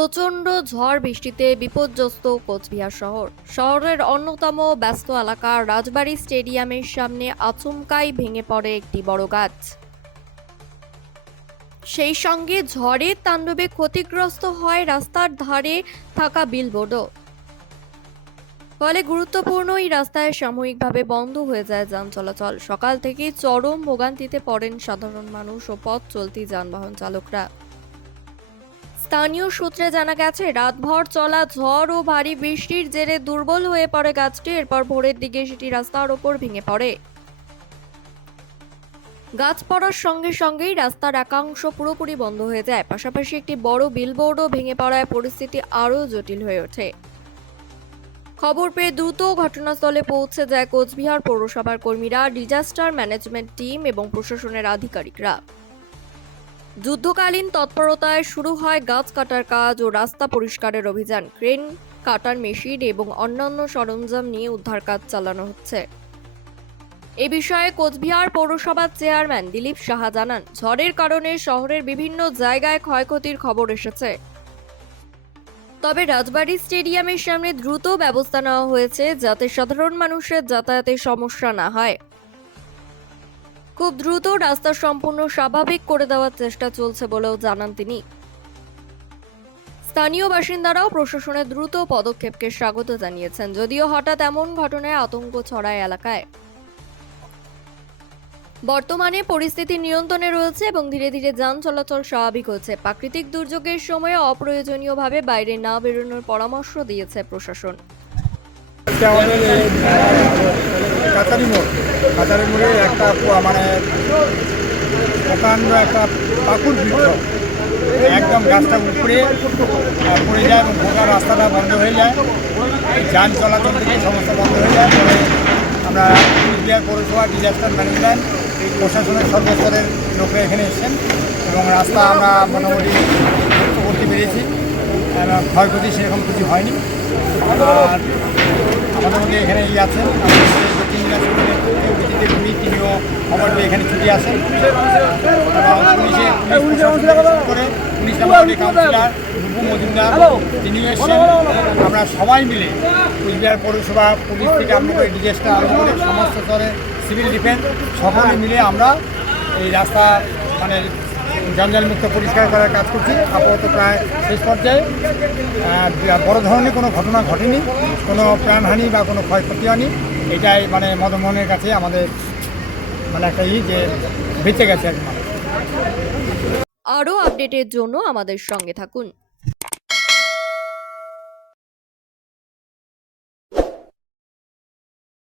প্রচণ্ড ঝড় বৃষ্টিতে বিপর্যস্ত কোচবিহার শহরের অন্যতম ব্যস্ত এলাকা রাজবাড়ী স্টেডিয়ামের সামনে আচমকাই ভেঙে পড়ে একটি বড় গাছ। সেই সঙ্গে ঝড়ের তাণ্ডবে ক্ষতিগ্রস্ত হয় রাস্তার ধারে থাকা বিলবোর্ডও। ফলে গুরুত্বপূর্ণ এই রাস্তায় সাময়িকভাবে বন্ধ হয়ে যায় যান চলাচল। সকাল থেকে চরম ভোগান্তিতে পড়েন সাধারণ মানুষ ও পথ চলতি যানবাহন চালকরা। স্থানীয় সূত্রে জানা গেছে, রাতভর চলা ঝড় ও ভারী বৃষ্টির জেরে দুর্বল হয়ে পড়ে গাছটি। এরপর ভোরের দিকে সেটি রাস্তার ওপর ভেঙে পড়ে। গাছ পড়ার সঙ্গে সঙ্গেই রাস্তার একাংশ পুরোপুরি বন্ধ হয়ে যায়। পাশাপাশি একটি বড় বিলবোর্ডও ভেঙে পড়ায় পরিস্থিতি আরও জটিল হয়ে ওঠে। খবর পেয়ে দ্রুত ঘটনাস্থলে পৌঁছে যায় কোচবিহার পৌরসভার কর্মীরা, ডিজাস্টার ম্যানেজমেন্ট টিম এবং প্রশাসনের আধিকারিকরা। যুদ্ধকালীন তৎপরতায় শুরু হয় গাছ কাটার কাজ ও রাস্তা পরিষ্কারের অভিযান। ক্রেন, কাটার মেশিন এবং অন্যান্য সরঞ্জাম নিয়ে উদ্ধার কাজ চালানো হচ্ছে। এ বিষয়ে কোচবিহার পৌরসভার চেয়ারম্যান দিলীপ সাহা জানান, ঝড়ের কারণে শহরের বিভিন্ন জায়গায় ক্ষয়ক্ষতির খবর এসেছে। তবে রাজবাড়ী স্টেডিয়ামের সামনে দ্রুত ব্যবস্থা নেওয়া হয়েছে যাতে সাধারণ মানুষের যাতায়াতের সমস্যা না হয়। খুব দ্রুত রাস্তা সম্পূর্ণ স্বাভাবিক করে দেওয়ার চেষ্টা চলছে বলেও জানান তিনি। স্থানীয় বাসিন্দারাও প্রশাসনের দ্রুত পদক্ষেপকে স্বাগত জানিয়েছেন, যদিও হঠাৎ এমন ঘটনায় আতঙ্ক ছড়ায় এলাকায়। বর্তমানে পরিস্থিতি নিয়ন্ত্রণে রয়েছে এবং ধীরে ধীরে যান চলাচল স্বাভাবিক হচ্ছে। প্রাকৃতিক দুর্যোগের সময় অপ্রয়োজনীয়ভাবে বাইরে না বেরোনোর পরামর্শ দিয়েছে প্রশাসন। কাছারি মোড়ে একটা মানে প্রকাণ্ড একটা পাকুড় বৃক্ষ একদম গাছটা উপরে পড়ে যায় এবং গোটা রাস্তাটা বন্ধ হয়ে যায়, যান চলাচল থেকে সমস্ত বন্ধ হয়ে যায়। পরে আমরা কোচবিহার পৌরসভা ডিজাস্টার ম্যানেজমেন্ট প্রশাসনের সর্বস্তরের লোকরা এখানে এসেছেন এবং রাস্তা আমরা মোটামুটি করতে পেরেছি। ক্ষয়ক্ষতি সেরকম কিছু হয়নি। আর আমাদের মধ্যে এখানে আছেন তিনিও খবর পেয়ে এখানে ছুটে আসেন করে পুলিশ কাউন্সিলর রূপু মজুমদার তিনিও এসেছেন। আমরা সবাই মিলে কোচবিহার পৌরসভা পুলিশ থেকে আরম্ভ করে ডিজাস্টার আরম্ভ করে সমস্ত স্তরে সিভিল ডিফেন্স সকলে মিলে আমরা এই রাস্তা মানে জঞ্জালমুক্ত পরিষ্কার করার কাজ করছি। আপাতত প্রায় শেষ পর্যায়ে বড় ধরনের কোনো ঘটনা ঘটেনি, কোনো প্রাণহানি বা কোনো ক্ষয়ক্ষতি হয়নি। এটাই মানে মনের কাছে আমাদের মানে একটা যে বেঁচে গেছে। আরও আপডেটের জন্য আমাদের সঙ্গে থাকুন।